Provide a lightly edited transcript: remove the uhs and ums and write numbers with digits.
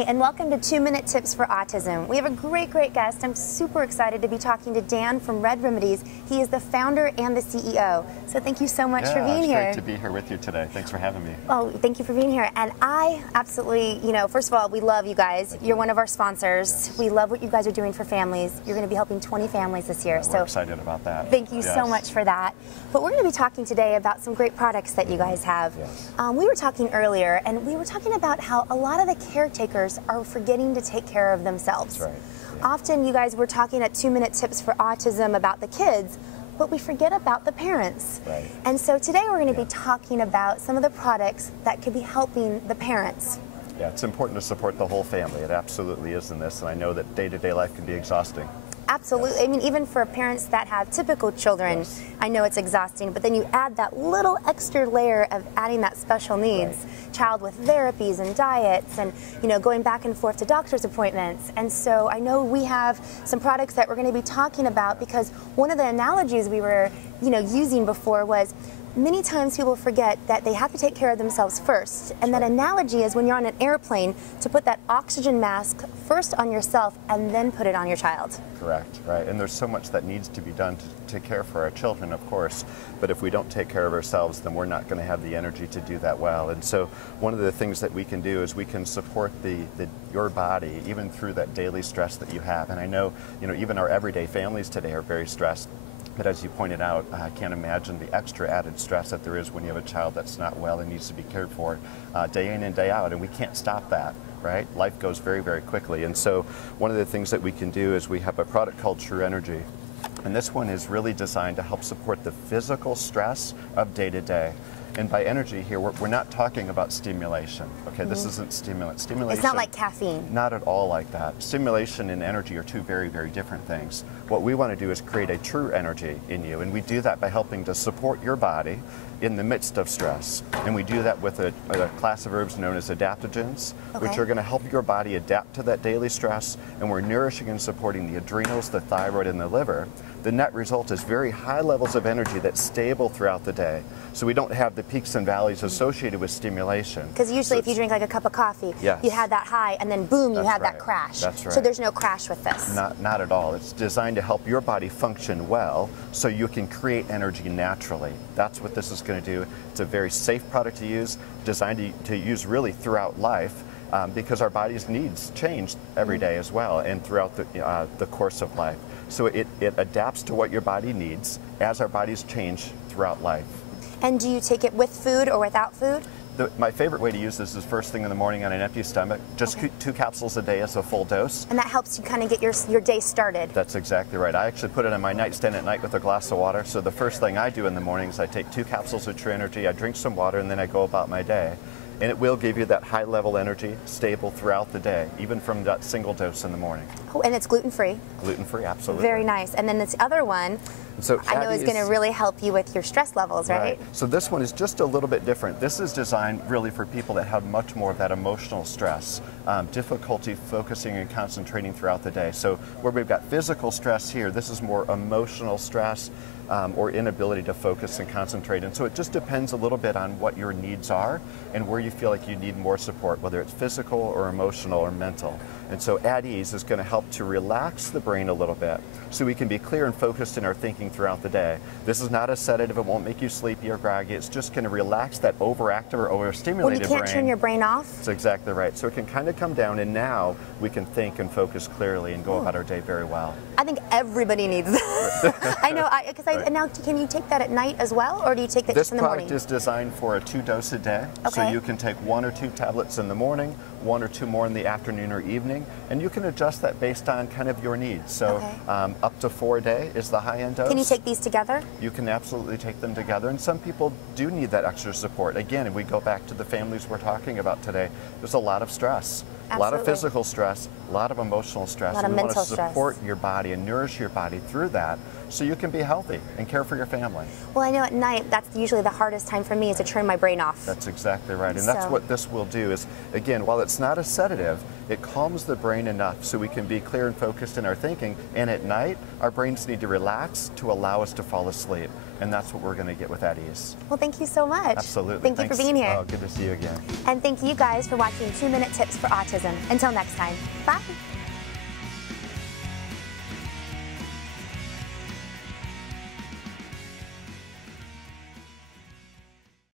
Hi, and welcome to 2-Minute Tips for Autism. We have a great guest. I'm super excited to be talking to Dan from Redd Remedies. He is the founder and the CEO. So thank you so much for being here. It's great to be here with you today. Thanks for having me. Oh, thank you for being here. And I absolutely, first of all, we love you guys. You're one of our sponsors. Yes. We love what you guys are doing for families. You're going to be helping 20 families this year. We're excited about that. Thank you so much for that. But we're going to be talking today about some great products that you guys have. Yes. We were talking earlier, and we were talking about how a lot of the caretakers are forgetting to take care of themselves. That's right. Yeah. Often you guys were talking at 2-Minute Tips for Autism about the kids, but we forget about the parents. Right. And so today we're going to be talking about some of the products that could be helping the parents. Yeah, it's important to support the whole family. It absolutely is in this, and I know that day-to-day life can be exhausting. Absolutely. Yes. I mean, even for parents that have typical children, Yes. I know it's exhausting, but then you add that little extra layer of adding that special needs child with therapies and diets and, going back and forth to doctor's appointments. And so I know we have some products that we're going to be talking about, because one of the analogies we were, using before was many times people forget that they have to take care of themselves first. And that analogy is when you're on an airplane, to put that oxygen mask first on yourself and then put it on your child. Correct, right. And there's so much that needs to be done to care for our children, of course. But if we don't take care of ourselves, then we're not going to have the energy to do that well. And so one of the things that we can do is we can support your body even through that daily stress that you have. And I know, even our everyday families today are very stressed. But as you pointed out, I can't imagine the extra added stress that there is when you have a child that's not well and needs to be cared for day in and day out, and we can't stop that, right? Life goes very quickly, and so one of the things that we can do is we have a product called True Energy, and this one is really designed to help support the physical stress of day-to-day. And by energy here, we're not talking about stimulation, okay? This isn't stimulant. Stimulation. It's not like caffeine. Not at all like that. Stimulation and energy are two very different things. What we want to do is create a true energy in you, and we do that by helping to support your body in the midst of stress. And we do that with a class of herbs known as adaptogens, which are going to help your body adapt to that daily stress, and we're nourishing and supporting the adrenals, the thyroid, and the liver. The net result is very high levels of energy that's stable throughout the day. So we don't have the peaks and valleys associated with stimulation. Because usually if you drink like a cup of coffee, you had that high and then boom, you had that crash. That's right. So there's no crash with this. Not at all. It's designed to help your body function well so you can create energy naturally. That's what this is going to do. It's a very safe product to use, designed to use really throughout life. Because our body's needs change every day as well, and throughout the course of life. So it adapts to what your body needs as our bodies change throughout life. And do you take it with food or without food? My favorite way to use this is first thing in the morning on an empty stomach. Just 2 capsules a day as a full dose. And that helps you kind of get your day started. That's exactly right. I actually put it on my nightstand at night with a glass of water. So the first thing I do in the morning is I take 2 capsules of True Energy, I drink some water, and then I go about my day. And it will give you that high level energy, stable throughout the day, even from that single dose in the morning. Oh, and it's gluten-free. Gluten-free, absolutely. Very nice. And then this other one, so I know is going to really help you with your stress levels, right? So this one is just a little bit different. This is designed really for people that have much more of that emotional stress, difficulty focusing and concentrating throughout the day. So where we've got physical stress here, this is more emotional stress, or inability to focus and concentrate. And so it just depends a little bit on what your needs are and where you feel like you need more support, whether it's physical or emotional or mental. And so At Ease is going to help to relax the brain a little bit so we can be clear and focused in our thinking throughout the day. This is not a sedative. It won't make you sleepy or groggy. It's just going to relax that overactive or overstimulated brain. When you can't turn your brain off? That's exactly right. So it can kind of come down, and now we can think and focus clearly and go about our day very well. I think everybody needs that. I know, and now can you take that at night as well, or do you take that just in the morning? This product is designed for a 2 dose a day. So you can take 1 or 2 tablets in the morning, 1 or 2 more in the afternoon or evening, and you can adjust that based on kind of your needs. So up to 4 a day is the high-end dose. Can you take these together? You can absolutely take them together, and some people do need that extra support. Again, if we go back to the families we're talking about today, there's a lot of stress. A lot of physical stress, a lot of emotional stress. A lot of mental stress. We want to support your body and nourish your body through that so you can be healthy and care for your family. Well, I know at night, that's usually the hardest time for me is to turn my brain off. That's exactly right. And that's what this will do is, again, while it's not a sedative, it calms the brain enough so we can be clear and focused in our thinking. And at night, our brains need to relax to allow us to fall asleep. And that's what we're going to get with At Ease. Well, thank you so much. Absolutely. Thank you for being here. Oh, good to see you again. And thank you guys for watching 2-Minute Tips for Autism. Until next time, bye.